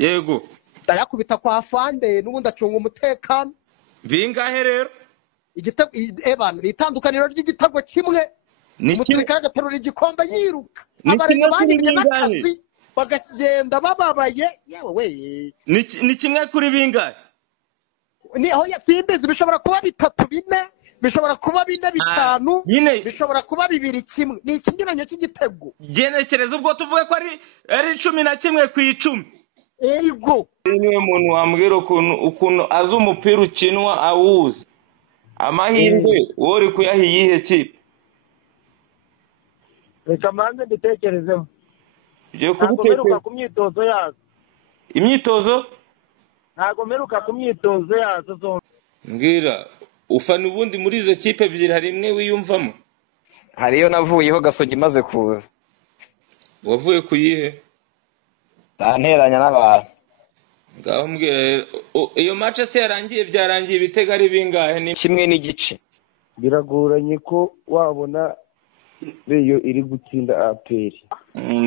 yego ndayakubita kwa fande n'ubundi acunga umutekano. Bingahe rero? Igitego itandukaniro ry'igitego kimwe. Umusirikare agaterura igikombe yiruka. Abarega bagiriye n'akazi bagagenda bababaye. Yewe we. Ni kimwe kuri bingahe? Ni aho yatsindize bishobora kuba 3-4, bishobora kuba 4-5, bishobora kuba 2-1. Ni ikinyuranyo cy'igitego. Genekereza ubwo tuvuye ko ari 11 ku 10. Yego. Niwe muntu wambwira ukuntu azi umupira ukinwa awuzi. Amahirwe wori kuyahiye kipe. Reka manze nditekerezeho. Byo kumeruka ku myitozo yazo. Imyitozo? Ntago meruka ku myitozo yazo zo. Mbwira ufana ubundi muri izo kipe ebyiri hari imwe wiyumvamo? Hariyo navuyeho Gasogi maze kuza. Wavuye kuyihe? Ntanteranya n'abantu. Ngaho mbwira iyo match se yarangiye byarangiye ibitego ari bingahe? Ni kimwe n'igice. Biragoranye ko wabona Reyo iri gutsinda APR.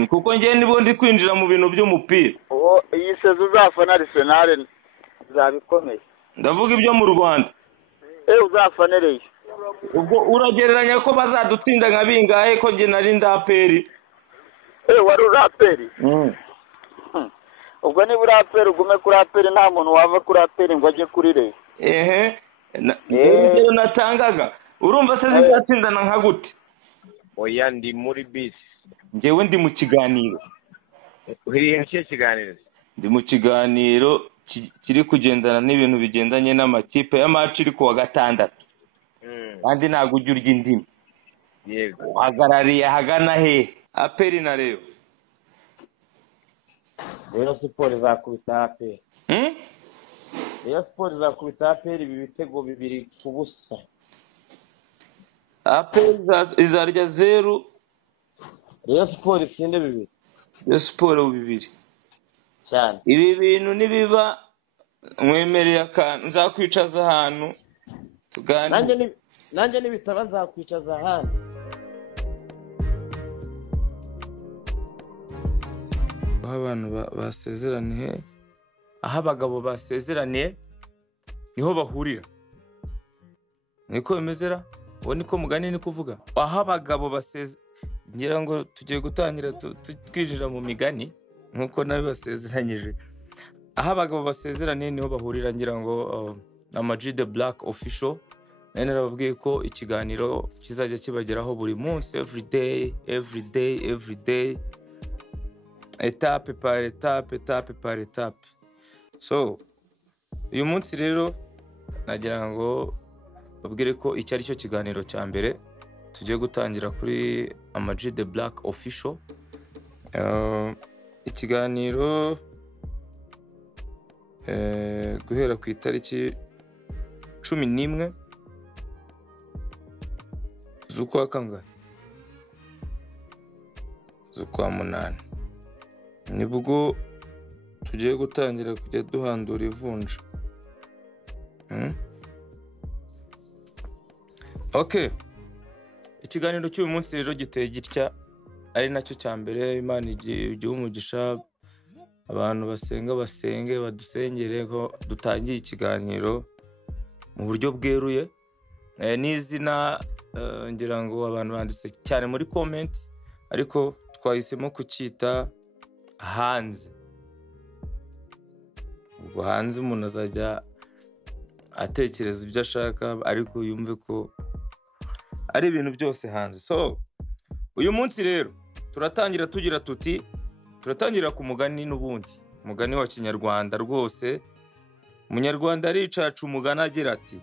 Kuko ngiye nibo ndi kwinjira mu bintu by'umupira. Iyi sezo uzafana Arsenal zabikomeye. Ndavuga ibyo mu Rwanda. Uzafana Reyo. Ubwo uragereranya ko bazadutsinda nka bingahe ko nge nari APR? Wari APR. Ubwo ni buri APR ugume kuri APR nta muntu wava kuri APR ngo ajye kuri Reyo. Urugero natangaga. Urumva se zizatsindana nka gute? Oya ndi muri bisi. Ngewe ndi mu kiganiro. Uriye nshye kiganiro. Ndi mu kiganiro kiri kugendana n'ibintu bigendanye n'amakipe y'amaci iri ku wa gatandatu. Kandi ntago ujya urya indimi. Yego. Hagarariye hagana he? APR na Reyo. Rayon Sports zakubita APR. Rayon Sports zakubita APR ibi bitego 2-0. APR izarya 0. Rayon Sports itsinde 2. Rayon Sports 2. Cyane. Ibi bintu nibiba mwemereye akantu nzakwicaza ahantu tugane. Nanjye nibitaba nzakwicaza ahantu. aho abantu basezeraniye, aho abagabo basezeraniye niho bahurira. Niko bimezera? Uwo niko mugani ni kuvuga. Aho abagabo ngira ngo tugiye gutangira twinjira mu migani nkuko nabi basezeranyije. Aho abagabo basezeraniye niho bahurira, ngira ngo AmaG The Black official nene nababwiye ko ikiganiro kizajya kibageraho buri munsi, every day, étape par étape. So uyu munsi rero nagira ngo babwire ko iki ari cyo kiganiro cya mbere tugiye gutangira kuri AmaG The Black official. Ikiganiro guhera ku itariki 11 z'ukwa kangahe? Z'ukwa 8 nibwo tugiye gutangira kujya duhandura ivunja. Okay, ikiganiro cy'uyu munsi rero giteye gitya, ari nacyo cya mbere. Imana igihe umugisha abantu basenge badusengere ko dutangiye ikiganiro mu buryo bweruye. N'izina ngira ngo abantu banditse cyane muri comment, ariko twahisemo kucyita hanze. Ubwo hanze umuntu azajya atekereza ibyo ashaka, ariko yumve ko ari ibintu byose hanze. So uyu munsi rero turatangira tugira tuti, turatangira ku mugani n'ubundi umugani wa kinyarwanda rwose. Umunyarwanda aricaca umugani agira ati,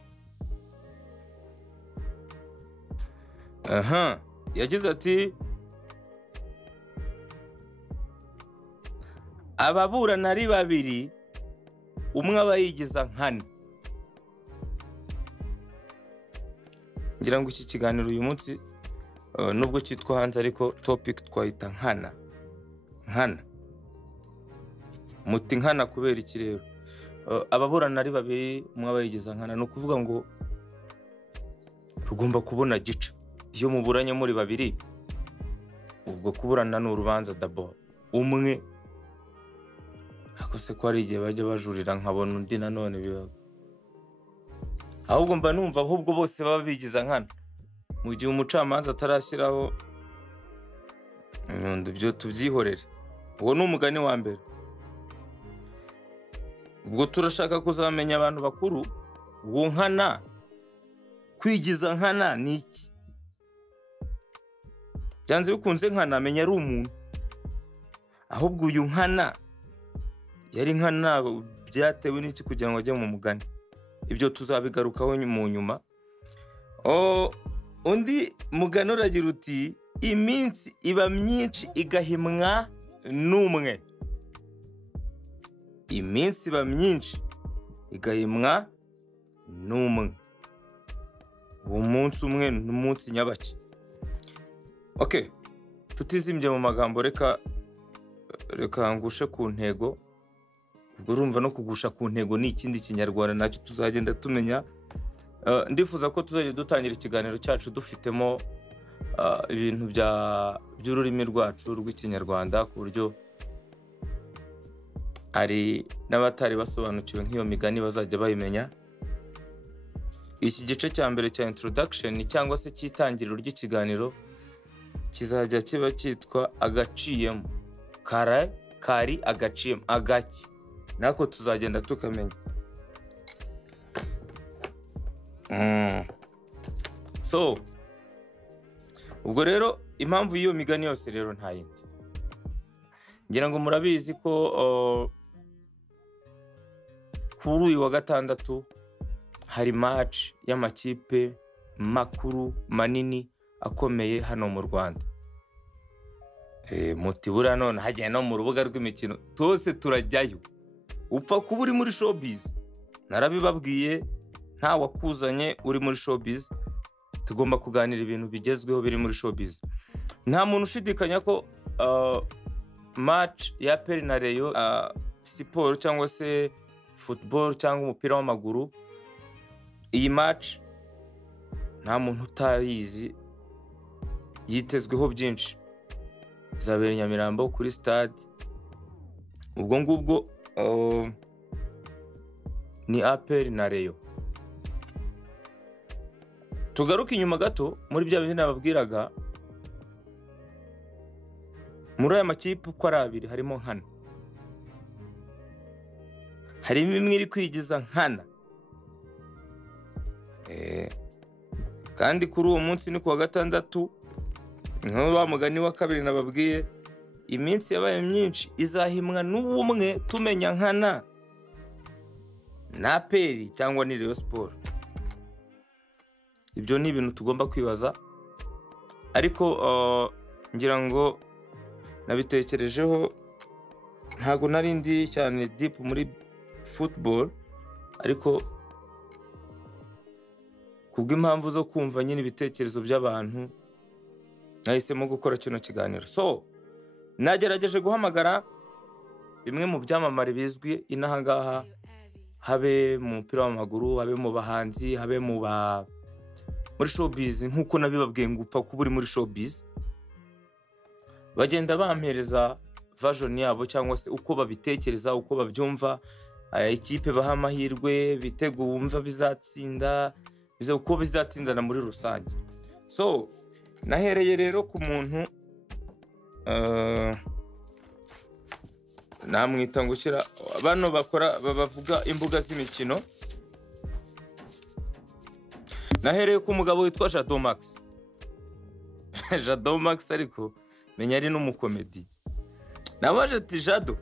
yagize ati, ababurana ari babiri umwe aba yigiza nkana. Ngira ngo iki kiganiro uyu munsi nubwo cyitwa hanze, ariko topic twayita nkana. Muti nkana kubera iki rero? Ababurana ari babiri umwe aba yigiza nkana, no kuvuga ngo rugomba kubona gica. Iyo muburanye muri babiri, ubwo kuburana ni urubanza d'abord. Umwe akose ko ari igihe bajya bajurira nkabona undi nanone biba ahubwo mba numva ahubwo bose baba bigiza nkana mu gihe umucamanza atarashyiraho nyundo byo tubyihorere. Uwo ni umugani wa mbere. Ubwo turashaka kuzamenya abantu bakuru uwo nkana kwigiza nkana ni iki. Byanze bikunze nkana menya ari umuntu, ahubwo uyu nkana yari nkana byatewe n'iki kugira ngo ajye mu mugani. Ibyo tuzabigarukaho mu nyuma. Undi mugani uragira uti iminsi iba myinshi igahimwa n'umwe. Iminsi iba myinshi igahimwa n'umwe. Uwo munsi umwe n'umunsi nyabaki. Okay, tutizimbye mu magambo reka ngushe ku ntego. Ubwo urumva no kugusha ku ntego ni ikindi kinyarwanda nacyo tuzagenda tumenya. Ndifuza ko tuzajya dutangira ikiganiro cyacu dufitemo ibintu by'ururimi rwacu rw'ikinyarwanda ku buryo ari n'abatari basobanukiwe nk'iyo migani bazajya bayimenya. Iki gice cya mbere cya introduction cyangwa se cy'itangiriro ry'ikiganiro kizajya kiba cyitwa agaciyemo. Kari agaciyemo agaki. Nako tuzagenda tukamenya. So ubwo rero impamvu y'iyo migani yose rero nta yindi. Ngira ngo murabizi ko kuri uyu wa gatandatu hari match y'amakipe makuru manini akomeye hano mu Rwanda. Mutibura none hagiye no mu rubuga rw'imikino tose turajyayo. Upfa kuba uri muri showbiz. Narabibabwiye nta wakuzanye uri muri showbiz. Tugomba kuganira ibintu bigezweho biri muri showbiz. Nta muntu ushidikanya ko match ya APR na Rayon siporo cyangwa se football cyangwa umupira w'amaguru, iyi match nta muntu utayizi, yitezweho byinshi. Izabera Nyamirambo kuri stade. Ubwo ngubwo ni APR na Rayon. Tugaruka inyuma gato muri bya bindi nababwiraga. Muri aya makipe uko ari abiri harimo nkana. Harimo imwe iri kwigiza nkana. Kandi kuri uwo munsi ni ku wa gatandatu, nko wa mugani wa kabiri nababwiye, iminsi yabaye myinshi izahimwa n'ubumwe tumenya nkana na APR cyangwa ni RayonSports. Ibyo ni ibintu tugomba kwibaza, ariko ngira ngo nabitekerejeho. Ntago narindi cyane deep muri football, ariko kubw'impamvu zo kumva nyine ibitekerezo by'abantu nahisemo gukora kino kiganiro. So nagerageje guhamagara bimwe mu byamamare bizwi inaha ngaha, habe mu mupira w'amaguru, habe mu bahanzi, habe muri showbiz. Nkuko nabibabwiye ngo upfa kuba uri muri showbiz, bagenda bampereza version yabo cyangwa se uko babitekereza, uko babyumva. Ikipe baha amahirwe, bitego bumva bizatsinda, uko bizatsindana muri rusange. So nahereye rero ku muntu namwita ngo ushyira bano bavuga imbuga z'imikino. Nahereye ku mugabo witwa Jado Max. Jado Max ariko menya ari n'umukomedi. Nabaje ati Jado,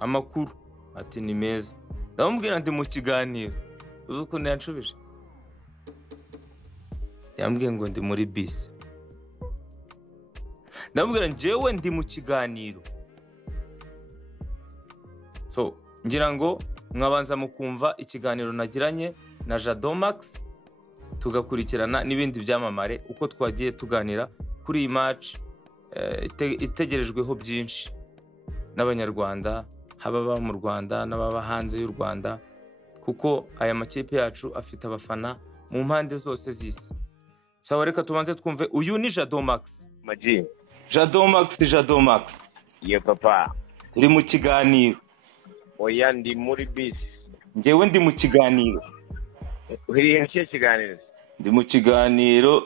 amakuru? Ati ni meza. Ndamubwira ndi mu kiganiro. Uzi ukuntu yanshubije? Yambwiye ngo ndi muri bisi. Ndamubwira njyewe ndi mu kiganiro. So ngira ngo mwabanza mukumva ikiganiro nagiranye na Jado Max, tugakurikirana n'ibindi byamamare uko twagiye tuganira kuri iyi match itegerejweho byinshi n'abanyarwanda, haba mu Rwanda n'ababa hanze y'u Rwanda, kuko aya makipe yacu afite abafana mu mpande zose z'isi. Sawa, reka tubanze twumve. Uyu ni Jado Max. Maji. Jado Max. Ye papa. Turi mu kiganiro. Oya ndi muri bisi. Njyewe ndi mu kiganiro. Uri he kiganiro? Ndi mu kiganiro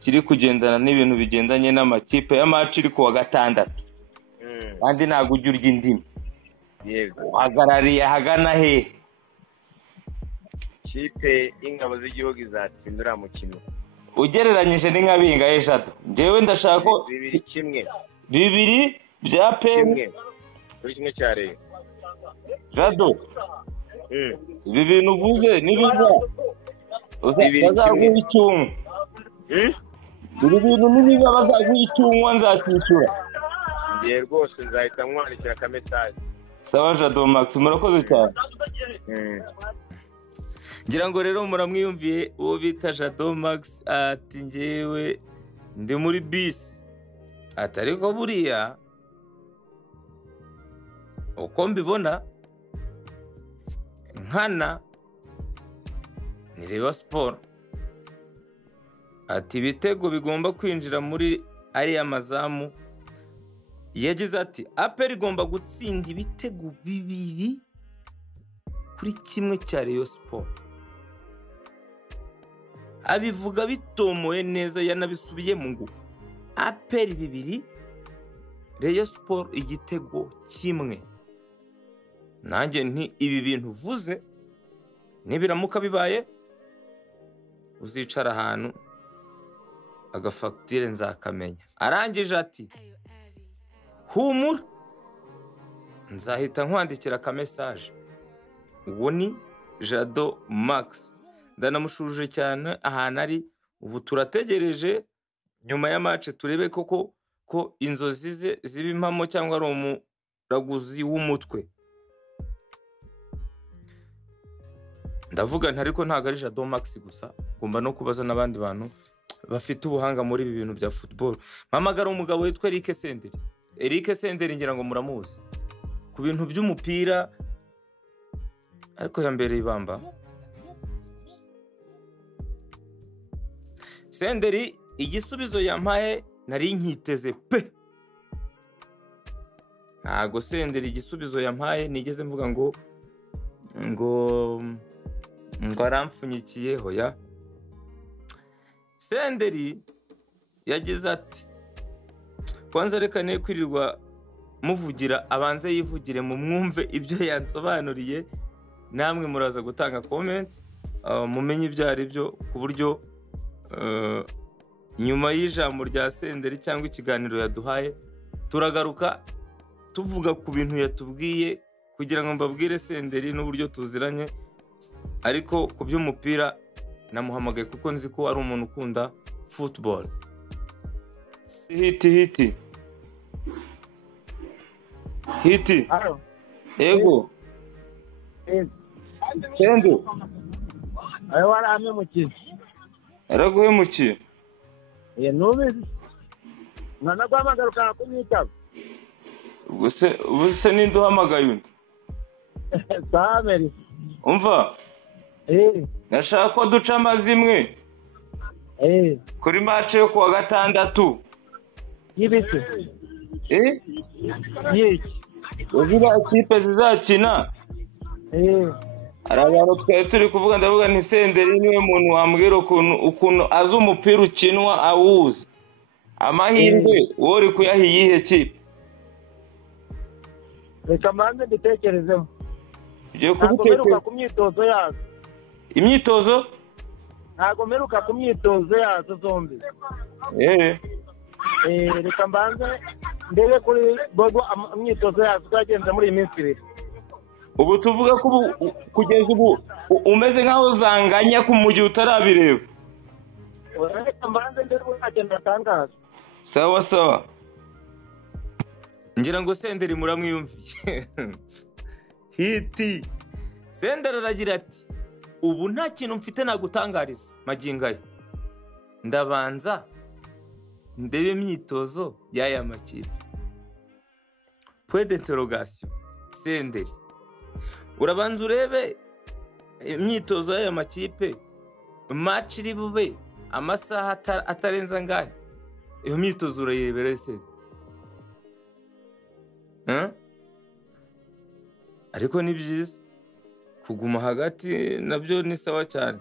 kiri kugendana n'ibintu bigendanye n'amakipe y'amacu iri ku wa gatandatu. Kandi ntabwo ujya urya indimi. Yego. Uhagarariye ahagana he? Kipe ingabo z'igihugu izatsindura mukino. Ugereranyije n'inka bingahe eshatu? Njyewe ndashaka ko 2-1. 2 bya pemwe. Kuri kimwe cya Rayon. Jado. Ibi bintu uvuze nibiza. Bazaguha icyuma. Ibi bintu nibiza bazaguha icyuma nzakishyura. Ngiye rwose nzahita nkwandikira ka message. Sawa Jado Max murakoze cyane. Ngira ngo rero muramwiyumviye uwo bita Jado Max ati njyewe ndi muri bisi. Atari ko buriya uko mbibona nkana ni Rayon Sport. Ati ibitego bigomba kwinjira muri ariya mazamu. Yagize ati APR igomba gutsinda ibitego 2-1 cya Rayon Sport. Abivuga bitomoye neza yanabisubiye mu ngo APR 2 Rayon Sport igitego 1. Nanjye nti ibi bintu uvuze nibiramuka bibaye uzicara ahantu agafagitire nzakamenya. Arangije ati humura nzahita nkwandikira ka message. Uwo ni Jado Max. Ndanamushuje cyane ahantu ari. Ubu turategereje nyuma ya match turebe koko ko inzozi ze zibimpamo cyangwa ari umuraguzi w'umutwe. Ndavuga ntariko ntago ari Jado Max gusa, ngomba no kubaza n'abandi bantu bafite ubuhanga muri ibi bintu bya football. Mpamagara umugabo witwa Eric Senderi. Eric Senderi ngira ngo muramuzi ku bintu by'umupira, ariko yambereye ibamba. Senderi igisubizo yampaye nari nkiteze pe. Ntago Senderi igisubizo yampaye nigeze mvuga ngo aramfunyikiye hoya. Senderi yagize ati kwanza reka ne kwirirwa muvugira abanze yivugire mu mwumve ibyo yansobanuriye, namwe muraza gutanga comment mumenye ibyo ari byo, ku buryo nyuma y'ijambo rya Senderi cyangwa ikiganiro yaduhaye turagaruka tuvuga ku bintu yatubwiye kugira ngo mbabwire Senderi n'uburyo tuziranye. Ariko ku by'umupira namuhamagaye kuko nzi ko ari umuntu ukunda football. Hiti. Ego. Sendo. Ayo warame mukino. Araguhemukiye. Nubizi. Mwana gwamagaruka kumwitaba. Ubuse ninde uhamagaye undi? Sameri. Umva. Nashaka ko duca amazimwe. Kuri match yo kuwa gatandatu. Yibise. Yiki. Ugira ikipe zizakina. Hari abantu twari turi kuvuga, ndavuga nti Senderi niwe muntu wambwira ukuntu azi umupira ukinwa awuzi. Amahirwe wowe uri kuyaha iyihe kipe? Reka manze nditekerezemo. Ibyo kubitekereza ku myitozo yazo. Imyitozo? Ntago meruka ku myitozo yazo zombi. Reka mbanze ndebe kuri gogo imyitozo yazo twagenze muri iyi minsi 2. Ubu tuvuga ko kugeza ubu umeze nkaho zanganya ku mugihe utarabireba. Reka mbanze ndebe agenda tangaza. Sawa. Ngira ngo Senderi muramwiyumviye. Hiti. Senderi aragira ati ubu nta kintu mfite nagutangariza magingaye. Ndabanza ndebe imyitozo y'aya makipe. Point d'interrogation. Senderi, urabanza urebe imyitozo y'aya makipe, match iri bube amasaha atarenza ngahe. Iyo myitozo urayirebera se? ariko ni byiza kuguma hagati nabyo ni sawa cyane.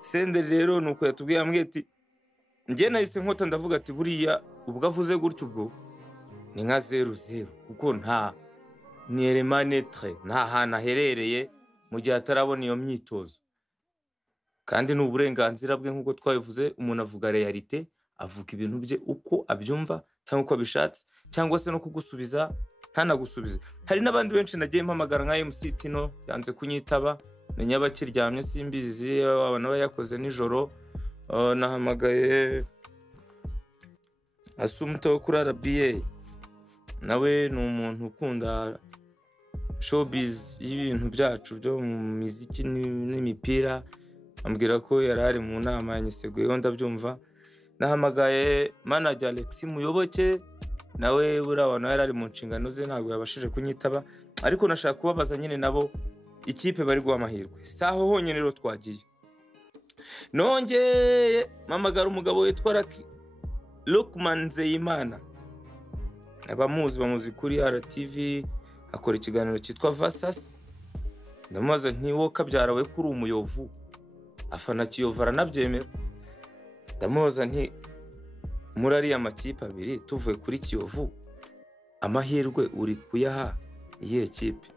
Senderi rero nuko yatubwiye ambwiye ati njye nahise nkota ndavuga ati buriya ubwo avuze gutyo ubwo ni nka 0-0 kuko nta ni elementre nta hana herereye mu gihe atarabona iyo myitozo, kandi n'uburenganzira bwe nkuko twabivuze. Umuntu avuga realite, avuga ibintu bye uko abyumva cyangwa uko abishatse, cyangwa se no kugusubiza ntanagusubize. Hari n'abandi benshi nagiye mpamagara nka MC Tino yanze kunyitaba, menya bakiryamye simbizi, abantu bayakoze nijoro. Nahamagaye Asumto kuri RBA, nawe ni umuntu ukunda showbiz y'ibintu byacu byo mu muziki n'imipira, ambwira ko yarari mu nama yanyiseguyeho ndabyumva. Nahamagaye manager Alex Muyoboke, nawe burabona yarari mu nshingano ze ntabwo yabashije kunyitaba, ariko nashaka kubabaza nyine nabo ikipe bari guha amahirwe. Saho honyine rero twagiye, nongeye mpamagara umugabo witwa Lukman Zeyimana, bamuzi kuri RTV, akora ikiganiro cyitwa Versus. Ndamubaza nti wo kabyara we kuri umuyovu afana Kiyovu aranabyemera. Ndamubaza nti muri ariya makipe abiri tuvuye kuri Kiyovu amahirwe uri kuyaha iyihe kipe?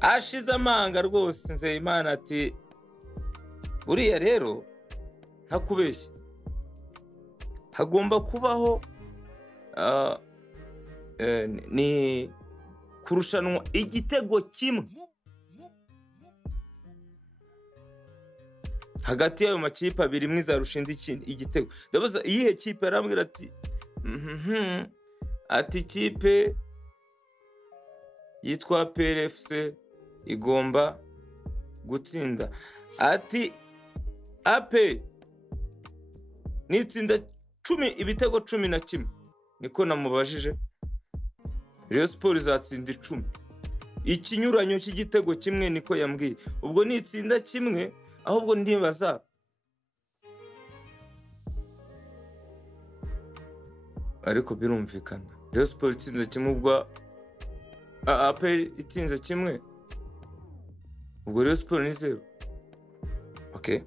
Ashize amanga rwose Nzeyimana ati buriya rero ntakubeshye, hagomba kubaho ni kurushanwa igitego kimwe hagati y'ayo makipe abiri, imwe izarushinda ikindi igitego. Ndabaza iyihe kipe? Arambwira ati ati ikipe yitwa APR FC igomba gutsinda. Ati AP nitsinda 10 ibitego 11. Niko namubajije. Rayon Sports izatsinda 10. Ikinyuranyo cy'igitego kimwe niko yambwiye. Ubwo nitsinda kimwe ahubwo ndibaza ariko birumvikana. Rayon Sports itsinze kimwe ubwo AP itsinze kimwe ubwo Rayon Sports ni 0. Okay.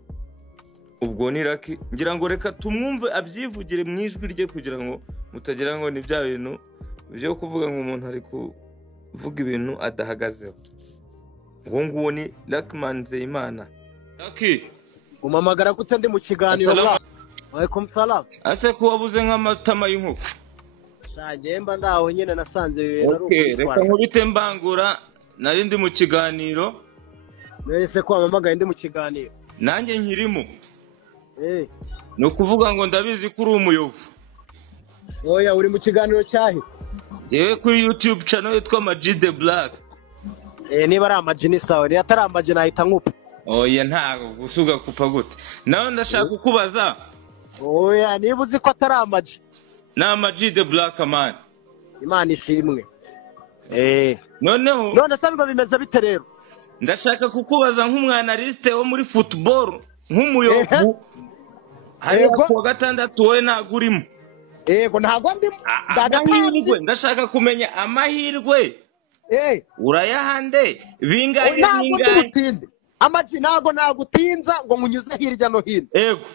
Ubwo ni Lucky, ngira ngo reka tumwumve abyivugire mu ijwi rye kugira ngo mutagira ngo ni bya bintu byo kuvuga ngo umuntu ari kuvuga ibintu adahagazeho. Ngo nguwo ni Luckman Zeyimana. Lucky, umamagara gute ndi mu kiganiro bwa? Walaikum salam. Ase ko wabuze nk'amatama y'inkoko. Sagemba ndaho nyine nasanze ibintu. Okay, reka nkubite mbangura nari ndi mu kiganiro. Nese ko wamamagaye ndi mu kiganiro. Nanjye nkirimo. Ni ukuvuga ngo ndabizi kuri umuyovu. Oya uri mu kiganiro cyahise. Jewe kuri YouTube channel yitwa AmaG The Black. Niba ari AmaG ni sawa, ni atari AmaG nahita nkupa. Oya ntago gusuga kupa gute. Nawe ndashaka kukubaza. Oya niba uzi ko atari AmaG. Na AmaG The Black man. Imana ishimwe. None sabwo bimeze bite rero? Ndashaka kukubaza nk'umwanaliste wo muri football nk'umuyovu. Ariko ku gatandatu wowe nagurimo. Yego ntago ndimo. Ndashaka kumenya amahirwe. Urayahande bingahe? AmaG ntago nagutinza ngo munyuze hirya no hino. Yego.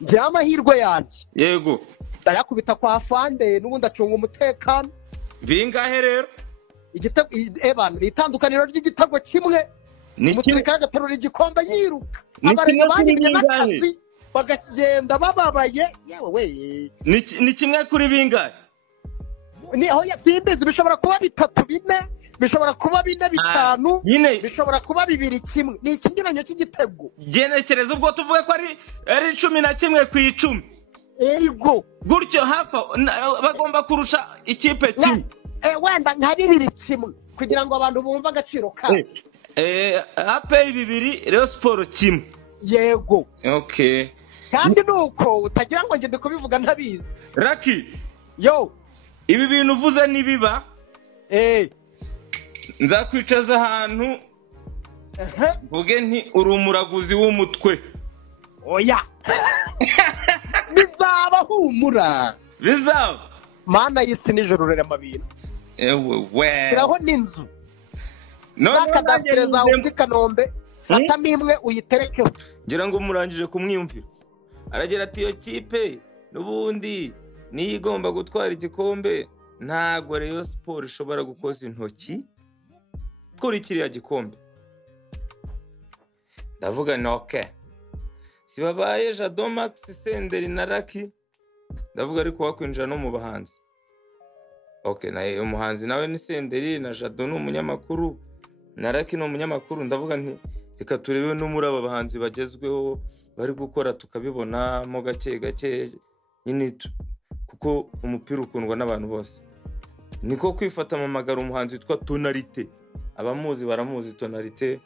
Njye amahirwe yanjye. Yego. Ndayakubita kwa fande n'ubundi acunga umutekano. Bingahe rero? Igitego itandukaniro ry'igitego kimwe. Umusirikare agaterura igikombe yiruka. Abarenge bagiriye n'akazi bagagenda bababaye. Yewe we. Ni kimwe kuri bingahe? Ni aho yatsindize bishobora kuba 3-4, bishobora kuba 4-5, bishobora kuba 2-1. Ni ikinyuranyo cy'igitego. Genekereza ubwo tuvuye ko ari 11 ku 10. Yego. Gutyo hafa bagomba kurusha ikipe kimwe. Wenda nka 2-1 kugira ngo abantu bumva agaciro ka. APR 2 Rayon Sports kimwe. Yego. Okay. Kandi nuko utagira ngo ngende kubivuga ntabizi. Lucky. Yo. Ibi bintu uvuze nibiba? Nzakwicaza ahantu. Vuge nti uri umuraguzi w'umutwe. Oya. Bizaba humura. Bizaba. Mana y'isi nijoro rera mabintu. shyiraho n'inzu n'akadasiteri zawe muri Kanombe fatamo imwe uyiterekeho. ngira ngo murangije kumwiyumvira. Aragira ati iyo kipe n'ubundi niyo igomba gutwara igikombe, ntabwo Rayon Sports ishobora gukoza intoki kuri kiriya gikombe. Ndavuga ni okay, si babaye Jado Max, Senderi na Lucky, ndavuga ariko wakwinjira no mu bahanzi. Okay, naye umuhanzi nawe ni Senderi na Jado ni umunyamakuru na Lucky ni umunyamakuru. Ndavuga nti reka turebe no muri aba bahanzi bagezweho bari gukora tukabibona mo gake gake nyine, kuko umupira ukundwa n'abantu bose. Niko kwifata amamagara umuhanzi witwa Tonalite, abamuzi baramuzi Tonalite,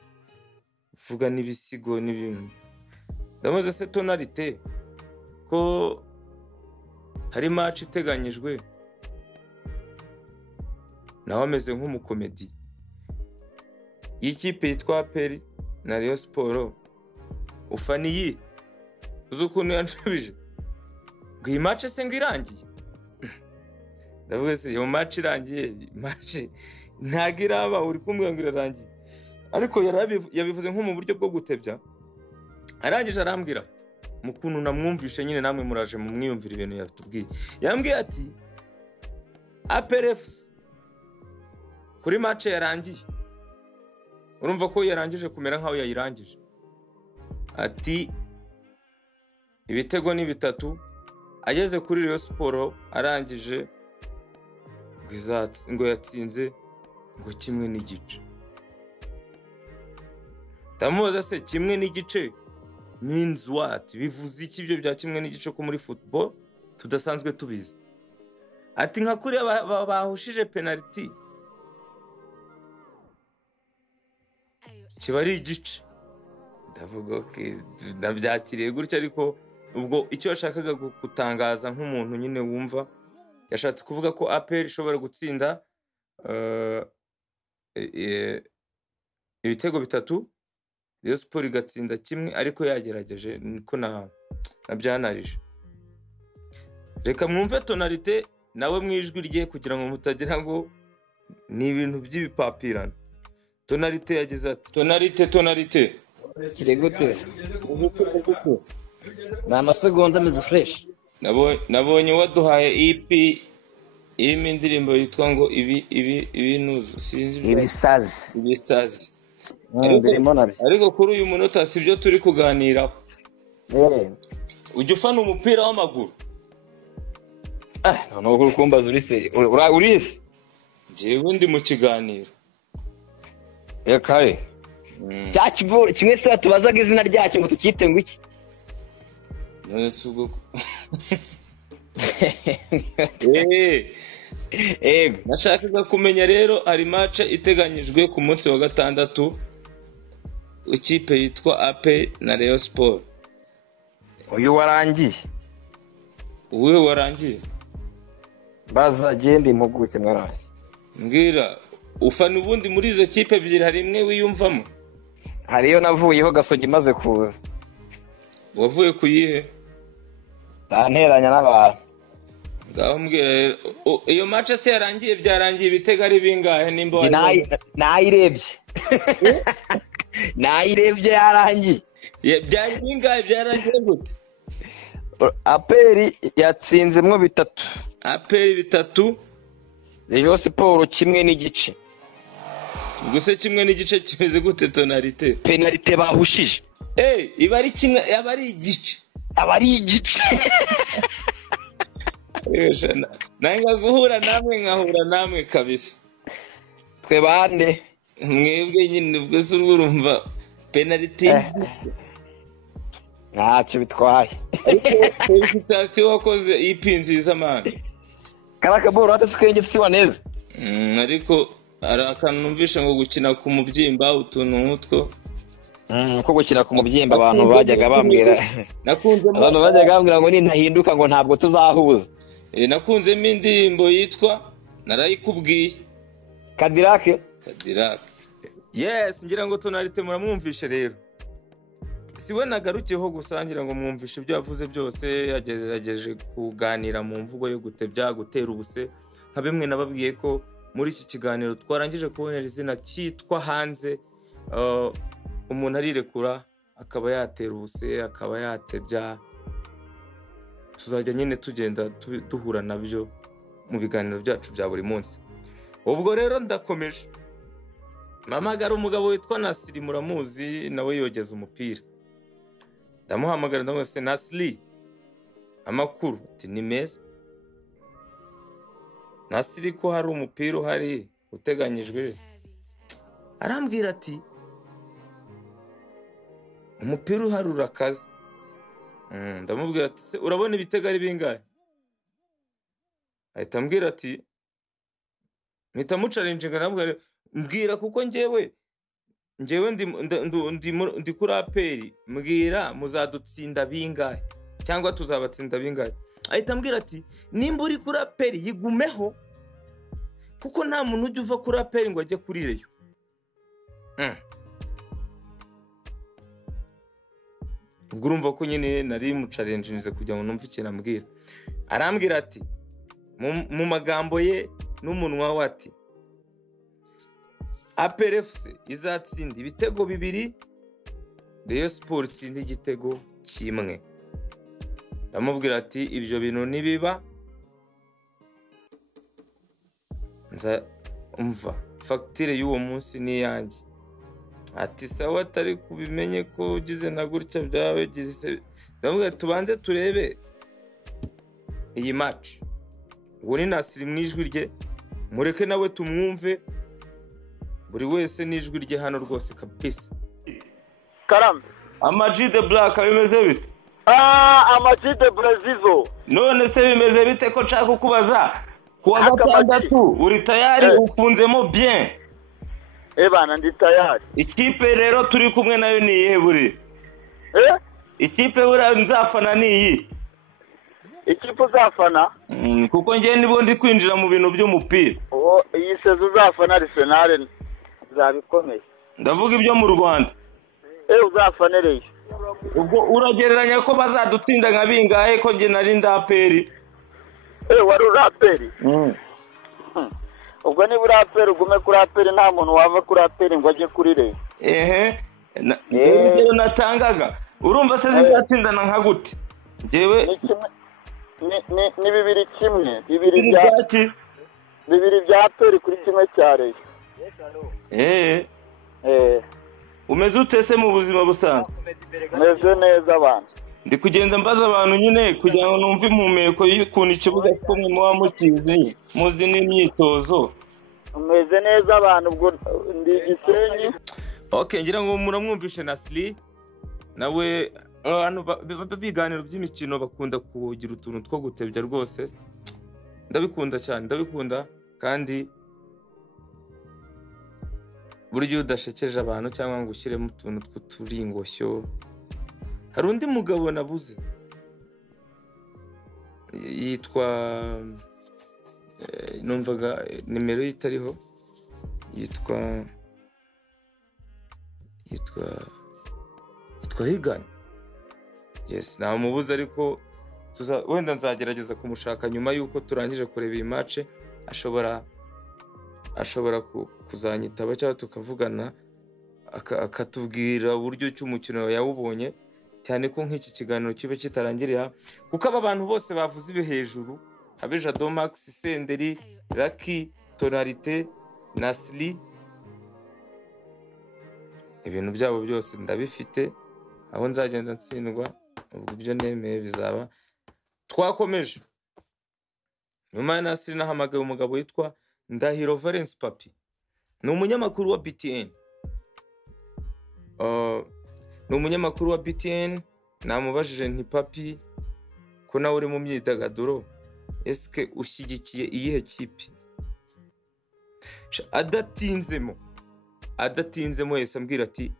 vuga n'ibisigo n'ibintu. Ndamuze se Tonalite ko hari match iteganyijwe, nawe ameze nk'umukomedi. Ikipe yitwa APR na Rayon Sports ufaniye uzi ukuntu yanshubije ngo iyi match se ngo irangiye. Ndavuga se iyo match irangiye, match ntago iraba, uri kumbwira ngo irarangiye. Ariko yabivuze nko mu buryo bwo gutebya. Arangije arambwira mu kuntu namwumvishe, nyine namwe muraje mu mwiyumvira ibintu yatubwiye. Yambwiye ati APR FC kuri match yarangiye, urumva ko yarangije kumera nkaho yayirangije. Ati ibitego ni 3, ageze kuri Rayon Sports arangije ngo yatsinze ngo 1.5. Ndamubaza se 1.5 means what? Bivuze iki ibyo bya 1.5 ko muri football tudasanzwe tubizi? Ati nka kuri bahushije penalty kiba ari igice. Ndavuga okay, ndabyakiriye gutya, ariko ubwo icyo yashakaga gutangaza nk'umuntu nyine wumva, yashatse kuvuga ko APR ishobora gutsinda ibitego 3, Rayon Sports igatsinda 1, ariko yagerageje niko nabyanarije. Reka mwumve Tonalite nawe mwijwi rye kugira ngo mutagira ngo ni ibintu by'ibipapirana. Tonalite yagize ati Tonalite kirigute na amasegonda meze fresh. Nabonye waduhaye EP irimo indirimbo yitwa ngo ibinuzu, sinzi ibisazi. Birimo nabyo, ariko kuri uyu munota sibyo turi kuganiraho. Ujya ufana umupira w'amaguru? Ntabwo ukumbaza urisi jewe ndi mu kiganiro. Kare cyakibo kimwe se tubazaga izina ryacyo ngo tukite ngo iki? Nasugo nashakaga kumenya rero ari match iteganyijwe ku munsi wa 6, ikipe yitwa APR na Rayon Sports. Uyu warangiye? Uwe warangiye? Baza gende impuguke mwarangiye. Mbwira ufana ubundi muri izo kipe ebyiri hari imwe wiyumvamo? Hariyo navuyeho Gasogi maze kuza. Wavuye kuyihe? Nteranya n'abantu. Ngaho mbwira iyo match se yarangiye, byarangiye ibitego ari bingahe nimba nayirebye? Nayirebye yarangiye. Byari bingahe, byarangiye gute? APR yatsinzemwo 3. APR 3, Rayon Sports 1.5. Guse 1.5 kimeze gute Tonalite? Penalty bahushije. Iba ari kimwe, aba ari igice. Nanga guhura namwe nkahura namwe kabisa. Twe bande mwebwe nyine ubwo se urumva penalty ntacyo bitwaye. Felicitation wakoze ipi nziza man. Karakaboro atasikenge siwa neza. Ariko arakanumvisha ngo gukina ku mubyimba utuntu nk'utwo. Ko gukina ku mubyimba abantu bajyaga bambwira. Abantu bajyaga bambwira ngo nintahinduka ngo ntabwo tuzahuza. Nakunzemo indirimbo yitwa narayikubwiye. Cadillac. Yes, ngira ngo Tonalite muramwumvishe rero. Siwe nagarukiyeho gusangira ngo mwumvishe ibyo yavuze byose, yagerageje kuganira mu mvugo yo gutebya gutera ubuse. Nka bimwe nababwiye ko muri iki kiganiro twarangije kubonera izina cyitwa hanze, umuntu arirekura akaba yatera ubuse, akaba yatebya, tuzajya nyine tugenda duhura nabyo mu biganiro byacu bya buri munsi. Ubwo rero ndakomeje, mpamagara umugabo witwa Nasri, muramuzi, nawe yogeza umupira. Ndamuhamagara ndamwese, Nasri, amakuru? Ati ni meza. Nasri, ko hari umupira uhari uteganyijwe? Arambwira ati umupira uhari urakaze. Ndamubwira ati se urabona ibitego ari bingahe? Ahita ambwira ati mpita mucalenjinga, ndamubwira mbwira kuko njyewe ndi kuri APR, mbwira muzadutsinda bingahe cyangwa tuzabatsinda bingahe. Ahita ambwira ati nimba uri kuri APR yigumeho kuko nta muntu ujya uva kuri APR ngo ajye kuri Rayon. Ubwo urumva ko nyine nari mucalenjinze kugira ngo numve ikintu ambwira. Arambwira ati mu magambo ye n'umunwa we ati APR FC izatsinda ibitego 2, RayonSports itsinda igitego 1. Ndamubwira ati ibyo bintu nibiba nza umva fagitire y'uwo munsi ni yanjye. Ati sawa, atari kubimenye ko ugize na gutya byawe gize. Ndamubwira tubanze turebe iyi match. Uwo ni Nasri mwijwi rye, mureke nawe tumwumve, buri wese n'ijwi rye hano rwose kabisa. Karam, AmaG The Black bimeze bite? AmaG The Black. None se bimeze bite ko nshaka kukubaza? Kuwa gatandatu uri tayari? Ufunzemo bien? Bana ndi tayari. Ikipe rero turi kumwe nayo ni iyihe buri? Ikipe bura nzafana ni iyi? Ikipe uzafana? Kuko njye nibo ndi kwinjira mu bintu by'umupira. Iyi sezo uzafana Arsenal zabikomeye. Ndavuga ibyo mu Rwanda. Uzafanereye. Ubwo uragereranya ko bazadutsinda nka bingahe ko njye nari APR? Wari APR? Ubwo ni buri APR ugume kuri APR, nta muntu wava kuri APR ngo ajye kuri Rayon. Rero natangaga. Urumva se zizatsindana nka gute? Jewe ni 2-1. 2 bya APR kuri 1 cya Rayon. Umeze ute se mu buzima busanzwe? Meze neza abantu. Ndi kugenda mbaza abantu nyine kugira ngo numve impumeko y'ukuntu ikibuga ko mwe muba mukizi, muzi n'imyitozo. Meze neza abantu, ubwo ndi Gisenyi. Okay, ngira ngo muramwumvishe Nasri, nawe hano biganiro by'imikino bakunda kugira utuntu two gutebya rwose. Ndabikunda cyane, ndabikunda, kandi buryo udashekeje abantu cyangwa ngo ushyiremo utuntu tw'uturingoshyo. Hari undi mugabo nabuze yitwa numvaga nimero itariho, yitwa Higani. Yes, namubuze, ariko wenda nzagerageza kumushaka nyuma yuko turangije kureba iyi match. ashobora kuzanyitaba cyangwa tukavugana akatubwira uburyo cy'umukino yawubonye, cyane ko nk'iki kiganiro kibe kitarangiriye, kuko aba bantu bose bavuze ibi hejuru, Abeja Domax, Senderi, Lucky, Tonalite, Nasri, ibintu byabo byose ndabifite, aho nzagenda ntsindwa, ubwo ibyo nemeye bizaba. Twakomeje nyuma ya Nasri nahamagaye umugabo witwa Ndahiro Valence Papi, ni umunyamakuru wa BTN. Ni umunyamakuru wa BTN. Namubajije nti Papi, ko nawe uri mu myidagaduro, eske ushyigikiye iyihe kipe? Adatinzemo yese ambwira ati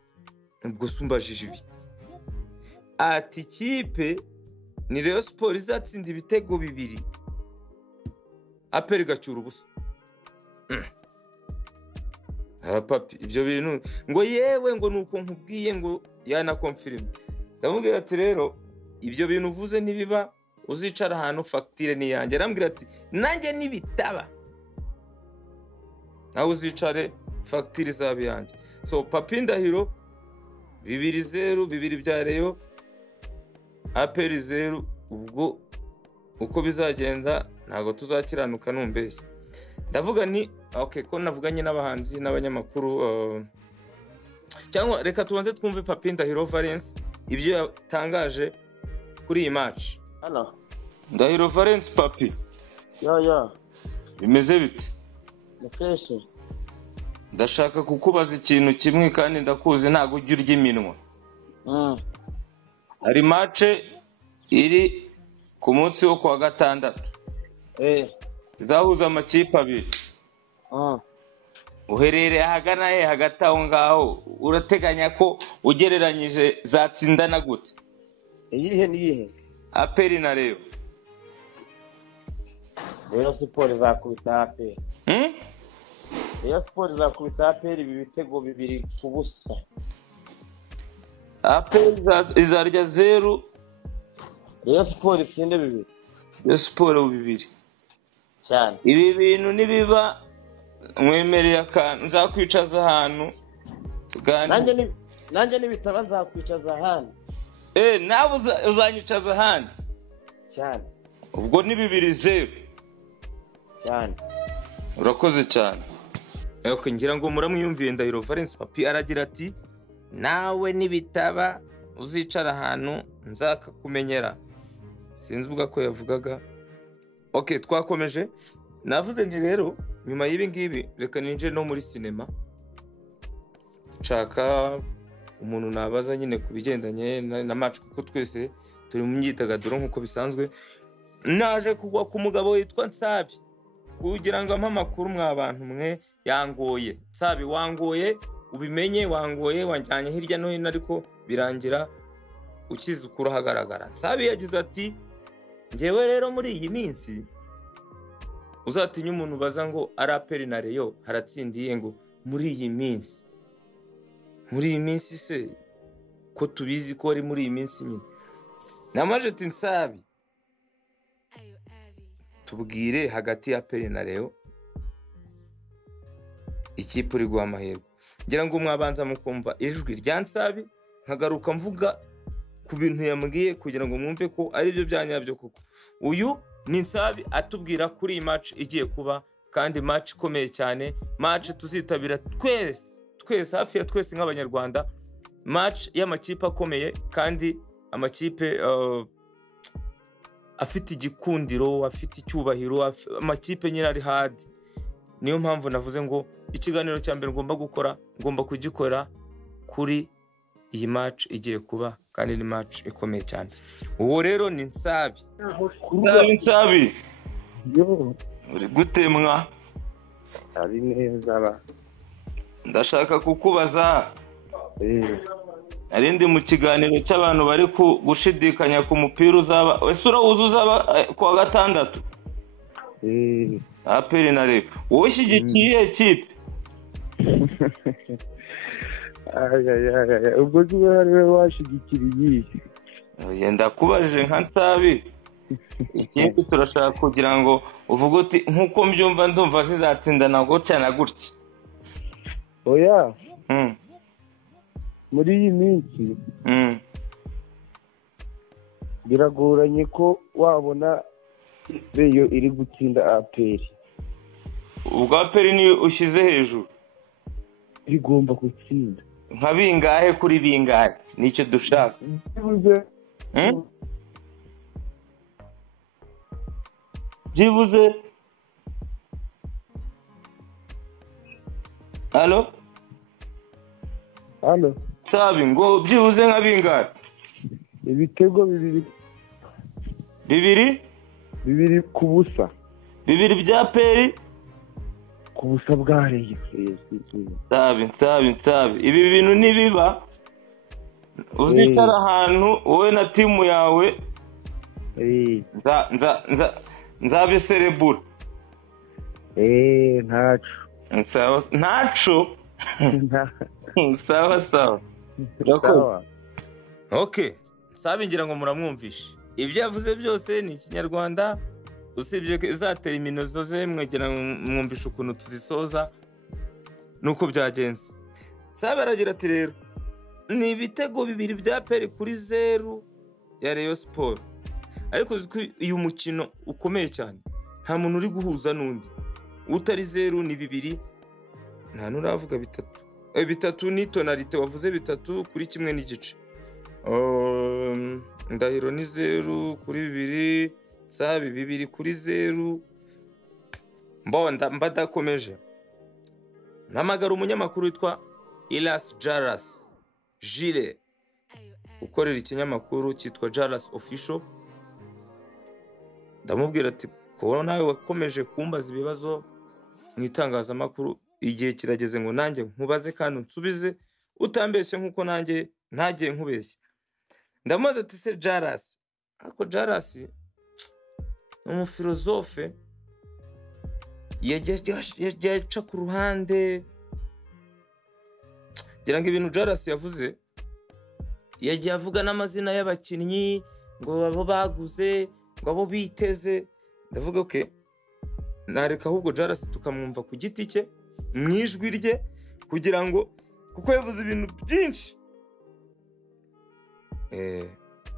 ubwo sumbajije ibiki? Ati kipe ni RayonSports izatsinda ibitego 2, APR gacyura ubusa. Papi, ibyo bintu ngo yewe ngo nuko nkubwiye ngo yana confirm. Ndamubwira ati rero ibyo bintu uvuze nibiba uzicara ahantu fagitire ni yanjye. Arambwira ati nanjye nibitaba nawe uzicare fagitire izaba iyanjye. So Papi Ndahiro 2-0 2 bya Rayon APR 0. Ubwo uko bizagenda ntago tuzakiranuka numbeshye. Ndavuga ni okay ko navuganye n'abahanzi n'abanyamakuru cyangwa reka tubanze twumve Papi Ndahiro Valence ibyo yatangaje kuri iyi match. Hano Ndahiro Valence Papi. yo Bimeze bite? ni fresh. Ndashaka kukubaza ikintu kimwe kandi ndakuzi ntago ujya urya iminwa. Hari match iri ku munsi wo kwa gatandatu. Zahuza amakipe abiri. Uherereye ahagana he hagati aho ngaho urateganya ko ugereranyije zatsindana gute? Iyihe APR na Rayon. Rayon Sports zakubita APR. Rayon Sports zakubita APR ibi bitego 2-0. APR izarya 0. Rayon Sports itsinde 2. Rayon Sports 2. Cyane. Ibi bintu nibiba mwemereye akantu nzakwicaza ahantu tugane. Nanjye nibitaba nzakwicaza ahantu. Nawe uzanyicaza ahandi. Cyane. Ubwo ni 2-0. Cyane. Urakoze cyane. Okay, ngira ngo muramwiyumviye Ndahiro Valence Papi aragira ati nawe nibitaba uzicara ahantu nzakakumenyera. Sinzi ubwa ko yavugaga. Okay, twakomeje. Navuze ndi rero nyuma y'ibi ngibi reka ninje no muri sinema. Nshaka umuntu nabaza nyine kubigendanye na match kuko twese turi mu myidagaduro nkuko bisanzwe. Naje kugwa ku mugabo witwa Nsabi kugira ngo amakuru mw'abantu mwe yangoye. Nsabi wangoye ubimenye, wangoye wanjyanye hirya no hino ariko birangira ukize ukura hagaragara. Nsabi yagize ati ngewe rero muri iyi minsi uzatinya umuntu baza ngo ari APR na Rayon haratsindiye ngo muri iyi minsi se ko tubizi ko ari muri iyi minsi nyine. Namaje ati Nsabi tubwire hagati ya APR na Rayon ikipe uri guha amahirwe. Ngira ngo mwabanza mukumva ijwi rya Nsabi nkagaruka mvuga ku bintu yambwiye kugira ngo mwumve ko ari byo byanyabyo koko. Uyu ni Nsabi atubwira kuri iyi match igiye kuba kandi match ikomeye cyane, match tuzitabira twese hafi ya twese nk'abanyarwanda, match y'amakipe akomeye kandi amakipe afite igikundiro, afite icyubahiro, amakipe nyine ari hard. Niyo mpamvu navuze ngo ikiganiro cya mbere ngomba kugikora kuri iyi match igiye kuba kandi ni match ikomeye cyane. Uwo rero ni Nsabi. Nsabi. Uri gutemwa? Ari neza ba. Ndashaka kukubaza. Arindi mu kiganiro cy'abantu bari gushidikanya ku mupira uzaba. Wese urawuza uzaba kwa gatandatu? APR na Rayon. Wowe ushyigikiye ikipe? Ubwo zuba ariwe washigikira iyi. Yenda kubajije nka Nsabi. Ikindi turashaka kugira ngo uvuge uti nkuko mbyumva ndumva zizatsindana gutya na gutya. Oya. Muri iyi minsi biragoranye ko wabona Rayon iri gutsinda APR. Ubwo APR ni ushyize hejuru. Igomba gutsinda. Nka bingahe kuri bingahe nicyo dushaka. Byibuze. Halo? Sabi ngo byibuze nka bingahe? Ibitego 2. 2 ku busa. 2 bya APR ku busa bwa Rayon. Sabi. Ibi bintu nibiba uzicara ahantu wowe na timu yawe. Nzabiserebura. Ntacu. Sawa. Okay. Nsabi ngira ngo muramwumvishe. Ibyo yavuze byose ni Ikinyarwanda usibye izatera iminozo ze mwegera mwumvisha ukuntu tuzisoza nuko byagenze. Sabe aragira ati rero ni ibitego bibiri bya APR kuri 0 ya Rayon Sports. Ariko uyu mukino ukomeye cyane, nta muntu uri guhuza n'undi. Utari 0 ni 2, nta nuravuga 3. Bitatu ni tonalite wavuze 3 kuri 1 n'igice. Ndahiro ni 0 kuri 2, Sabe 2 kuri 0. Mbonda mbadakomeje. Namagara umunyamakuru witwa Ilas Jaras Jile ukorera ikinyamakuru cyitwa Jaras Official. Ndamubwira ati ko nawe wakomeje kumbaza ibibazo mu itangazamakuru, igihe kirageze ngo nanjye nkubaze kandi nsubize utambeshye nkuko nanjye ntagiye nkubeshye. Ndamubaza ati se Jaras, ako Jaras ni umufilozofe yagiye aca ku ruhande, gira ngo ibintu Jaras yavuze yagiye avuga n'amazina y'abakinnyi ngo abo baguze ngo abo biteze. Ndavuga okay, nareka ahubwo Jaras tukamwumva ku giti cye mu ijwi rye, kugira ngo kuko yavuze ibintu byinshi.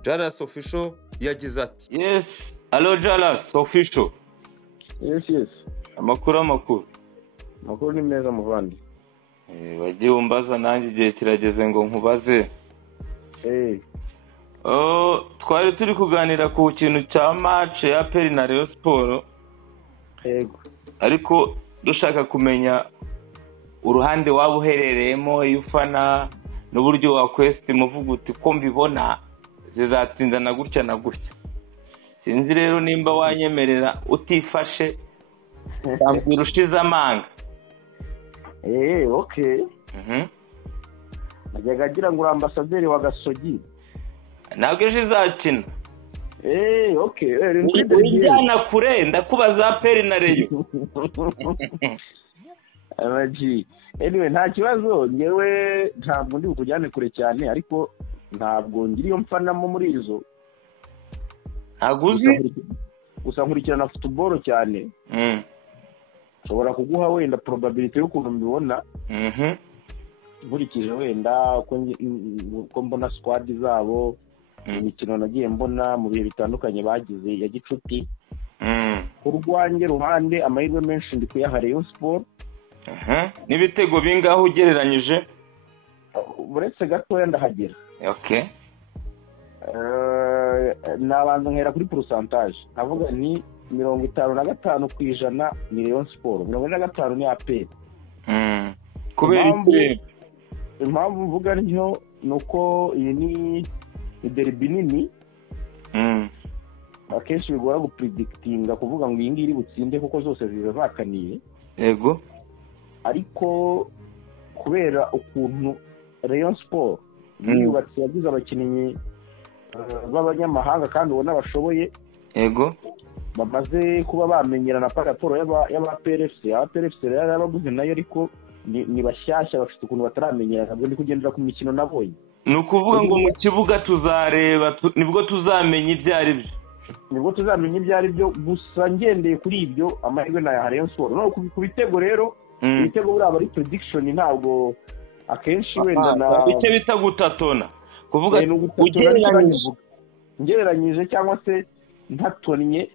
Jaras Official yagize ati Yes, hello Jaras Official. Yes. Amakuru ni meza muvandi. Wagiye umbaza nanjye igihe kirageze ngo nkubaze. Twari turi kuganira ku kintu cya match ya APR na Rayon Sports. Yego. Ariko dushaka kumenya uruhande waba uherereyemo iyo ufana n'uburyo wa quest muvuga uti ko mbibona zizatsinda na gutya na gutya. Sinzi rero nimba wanyemerera utifashe tambwira ushize amanga. Okay. Najyaga agira ngo ambasaderi wa Gasogi. Ntabwo ejo izakina. Okay. Njyana kure ndakubaza APR na Rayon. AmaG. Anyway, nta kibazo, ngewe ntabwo ndi bukujyane kure cyane, ariko ntabwo ngiriyo mfanamo muri izo. Aguzi gusa nkurikirana football cyane. Nshobora kuguha wenda probability y'ukuntu mbibona. Nkurikije wenda ko mbona squad zabo, imikino nagiye mbona mu bihe bitandukanye bagize ya gicuti. Urwanjye ruhande amahirwe menshi ndi kuyaha Rayon Sports. N'ibitego bingaho ugereranyije? Buretse gatoya ndahagera. Okay. Nabanza nkera kuri pourcentage. Avuga ni 55% ni Rayon Sports, 45% ni APR. Kubera iki? Impamvu mvuga ntyo nuko iyi ni derby nini. Akenshi bigora gupredictinga kuvuga ngo iyi ngiri butsinde kuko zose ziba zakaniye. Yego. Ariko kubera ukuntu Rayon Sports yubatse yagize abakinnyi b'abanyamahanga kandi ubona bashoboye. Yego. Bamaze kuba bamenyerana pa raporo y'aba-APR FC yarabaguze nayo, ariko ni bashyashya bafite ukuntu bataramenyerana, ntabwo ndi kugendera ku mikino nabonye. Ni ukuvuga ngo mu kibuga tuzareba nibwo tuzamenya ibyo ari byo. Gusa ngendeye kuri ibyo amahirwe na ya Rayon Sports. No ku bitego rero, ibitego buraba ari prediction, ntabwo akenshi wenda na icyo bita gutatona, kuvuga ngereranyije cyangwa se ntatonnye.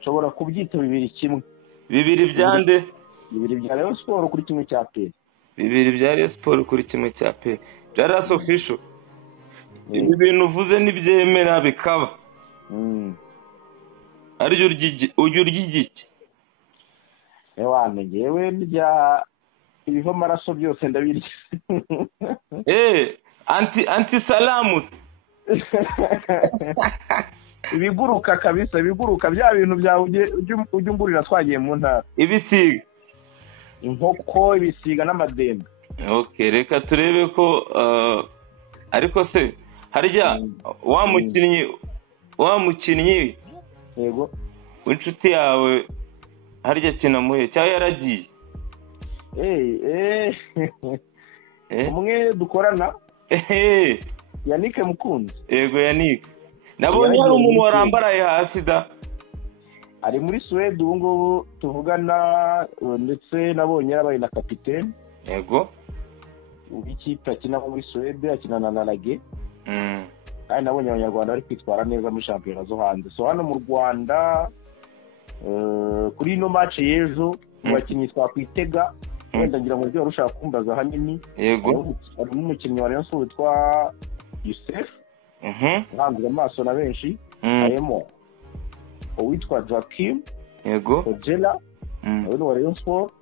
Nshobora kubyita 2-1. 2 byande? 2 bya Rayon Sports kuri 1 cya APR. 2 bya Rayon Sports kuri 1 cya APR. Jaras Official. Ibi bintu uvuze nibyemera bikaba. Aryo urigiki? Ewana ngewe ndya ibiho maraso byose ndabirya. Anti salamu. Ibiguruka kabisa, ibiguruka bya bintu byawe ujye ungurira twagiye mu ntara. Ibisiga. Inkoko, ibisiga n'amadembe. Okay, reka turebe ko ariko se harya wa mukinnyi yego w'inshuti yawe harya kinamuhe cyangwa yaragiye? Umwe dukorana Yannick Mukunzi. Yego Yannick. Nabonye hari umuntu warambaraye hasi da. ari muri Suède ubu ngubu tuvugana, ndetse nabonye yarabaye na kapitene. Yego. W'ikipe akina muri Suède, akina na Narage. Kandi nabonye abanyarwanda bari kwitwara neza muri shampiyona zo hanze. So hano mu Rwanda kuri ino match y'ejo mu bakinnyi twakwitega, wenda ngira ngo byo rushaka kumbaza hanini. Yego. Ari umukinnyi wa Rayon Sports witwa Youssef. Ntabwo amaso na benshi. Harimo uwitwa Joachim. Yego. Ojela. Wa Rayon Sports.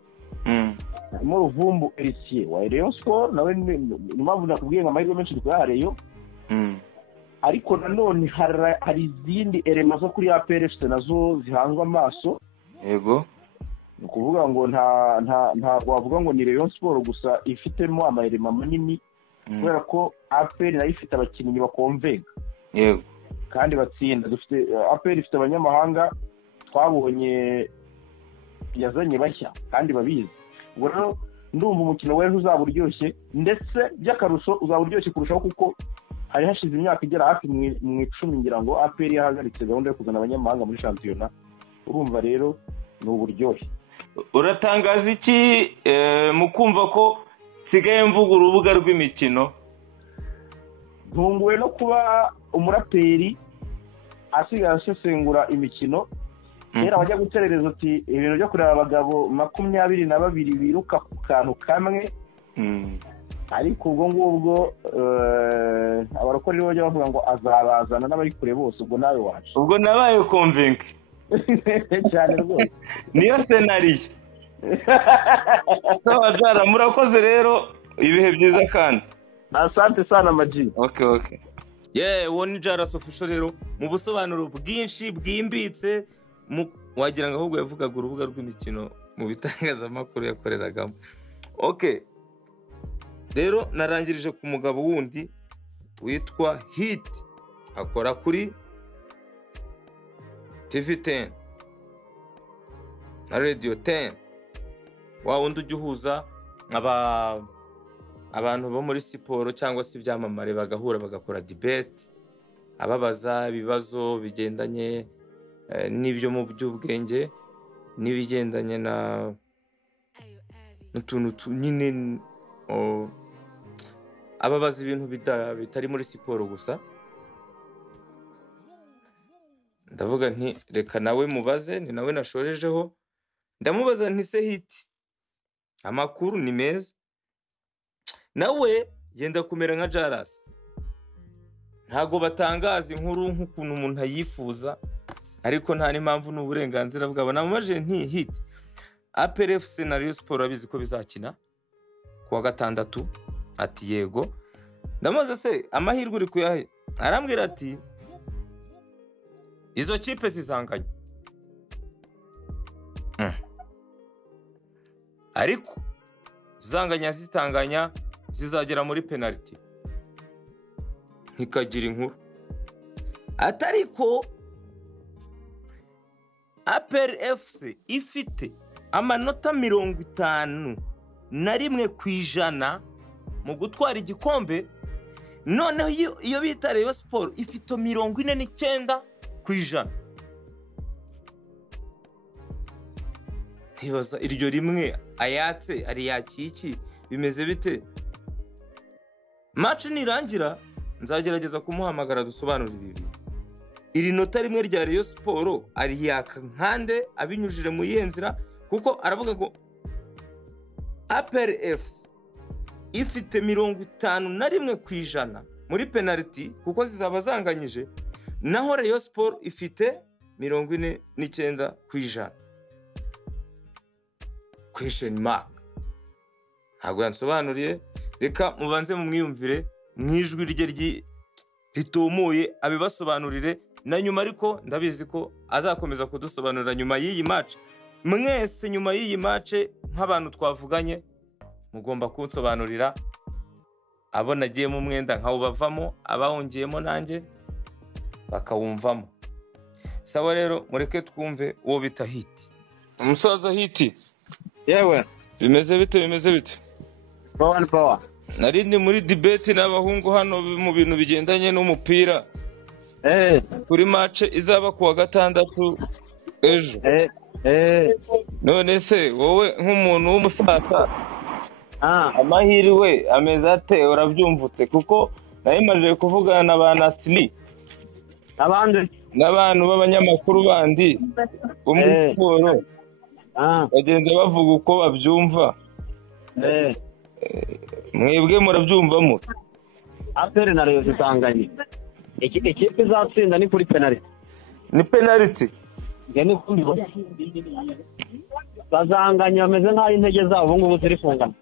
Harimo Ruvumbu Elisier wa Rayon Sports, nawe ni mpamvu nakubwiye ngo amahirwe menshi twahareyo. Ariko nanone hari izindi elements zo kuri APR FC nazo zihanzwe amaso. Yego. Ni ukuvuga ngo nta wavuga ngo ni Rayon Sports gusa ifitemo amaelema manini, kubera ko APR nayo ifite abakinnyi bakonvenga. Yego. Kandi batsinda. Dufite APR ifite abanyamahanga twabonye yazanye bashya kandi babizi. Ubwo rero ndumva umukino w'ejo uzaba uryoshye, ndetse by'akarusho uzaba uryoshye kurushaho kuko hari hashize imyaka igera hafi mu 10 ngira ngo APR yahagaritse gahunda yo kuzana abanyamahanga muri shampiyona. Urumva rero ni uburyoshye. Uratangaza iki mu kumva ko sigaye mvuga urubuga rw'imikino? Ntunguwe no kuba umuraperi asigaye asesengura imikino. Kera bajya guterereza uti ibintu byo kureba abagabo 22 biruka ku kantu kamwe. Ariko ubwo ngubwo abarokore rero bajya bavuga ngo azabazana n'abari kure bose. Ubwo nawe wacu, ubwo nabaye convince cyane rwose. Niyo scenario. Sawa murakoze rero, ibihe byiza kandi. Asante sana Maji. Okay. Uwo ni Jaras official rero mu busobanuro bwinshi bwimbitse, wagira ngo ahubwo yavugaga urubuga rw'imikino mu bitangazamakuru yakoreragamo. Okay. Rero narangirije ku mugabo wundi witwa Hit, akora kuri TV10 na Radio 10. Wa wundi ujya uhuza abantu bo muri siporo cyangwa se ibyamamare bagahura bagakora debate, ababaza ibibazo bigendanye n'ibyo mu by'ubwenge n'ibigendanye n'utuntu nyine, ababaza ibintu bitari muri siporo gusa. Ndavuga nti reka nawe mubaze, ni nawe nashorejeho. Ndamubaza nti se Hit, amakuru ni meza? Nawe yenda kumera nka Jaras, ntago batangaza inkuru nk'ukuntu umuntu ayifuza, ariko nta n'impamvu n'uburenganzira bwabo. Namubaje nti Hit, APR FC na Rayon Sports abizi ko bizakina kuwa gatandatu? Ati yego. Ndamubaza se amahirwe uri kuyahe? Arambwira ati izo kipe zizanganya. Ariko zitanganya zizagera muri penalty ntikagira inkuru. Atariko APR FC ifite amanota 51% mu gutwara igikombe, noneho iyo bita Rayon Sports ifite 49%. Ntibaza iryo rimwe ayatse ari yakiki bimeze bite? Match nirangira nzagerageza kumuhamagara dusobanurira ibi. Iri nota rimwe rya Rayon Sports ari yaka nkande abinyujije mu yenzira, kuko aravuga ngo APR FC ifite 51% muri penalty kuko zizaba zanganyije, naho Rayon Sports ifite 49%. Question mark. Ntabwo yansobanuriye, reka mubanze mu mwiyumvire mwijwi rye ritumuye abibasobanurire na nyuma, ariko ndabizi ko azakomeza kudusobanurira nyuma y'iyi match. Mwese nyuma y'iyi match nk'abantu twavuganye mugomba kunsobanurira abo nagiye mu mwenda nkawo bavamo, abahongeyemo nanjye bakawumvamo. Sawa rero mureke twumve uwo bita Hit. Umusaza Hit. Yewe bimeze bite? Power. Narindi muri debate n'abahungu hano mu bintu bigendanye n'umupira. Kuri match izaba kuwa gatandatu ejo none se wowe nk'umuntu w'umusaza amahirwe ameze ate urabyumvute kuko nayimaze kuvugana na ba Nasri abandi n'abantu b'abanyamakuru bandi bo muri siporo bagenda bavuga uko babyumva mwebwe murabyumvamo APR na Rayon zitanganye ikipe izatsinda ni kuri penalty ni kumbi bazanganya bameze nk'aho intege zabo ubu ngubu ziri kungana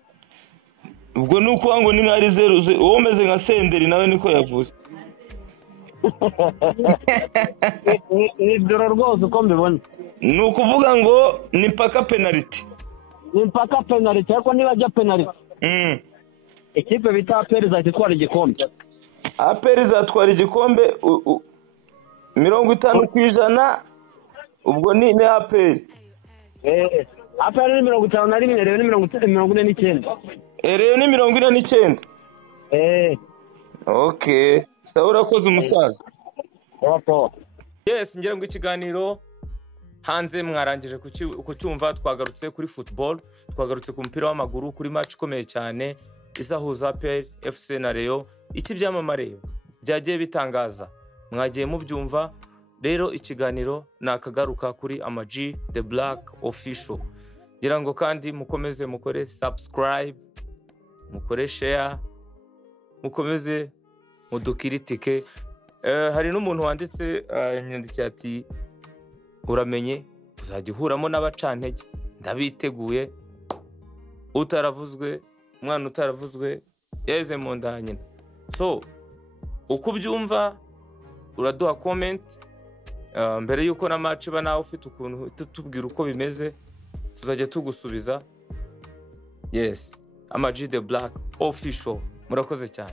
ubwo ni ukuvuga ngo ni nk'ari 0-0 uwo umeze nka Senderi nawe niko yavuze ni doro rwose uko mbibona ni ukuvuga ngo ni mpaka penalty ariko niba ajya penalty ikipe bita APR izatwara igikombe APR izatwara igikombe 50% ubwo ni APR APR ni 51 Rayon ni 49 Rayon ni 49 okay sawa urakoze umusaza yes ngira ngo ikiganiro hanze mwarangije kucyumva twagarutse kuri football twagarutse ku mupira w'amaguru kuri match ikomeye cyane izahuza APR FC na Rayon ikibyamamare byagiye bitangaza mwagiye mubyumva rero ikiganiro nakagaruka kuri AmaG The Black official ngira ngo kandi mukomeze mukore subscribe mukore share mukomeze mudukiritike hari n'umuntu wanditse nyandiki ati uramenye uzajya uhuramo n'abacantege ndabiteguye utaravuzwe umwana utaravuzwe yeze mu nda nyina so uko ubyumva uraduha comment mbere yuko na match ba nawe ufite ukuntu tutubwira uko bimeze tuzajya tugusubiza yes AmaG The Black official murakoze cyane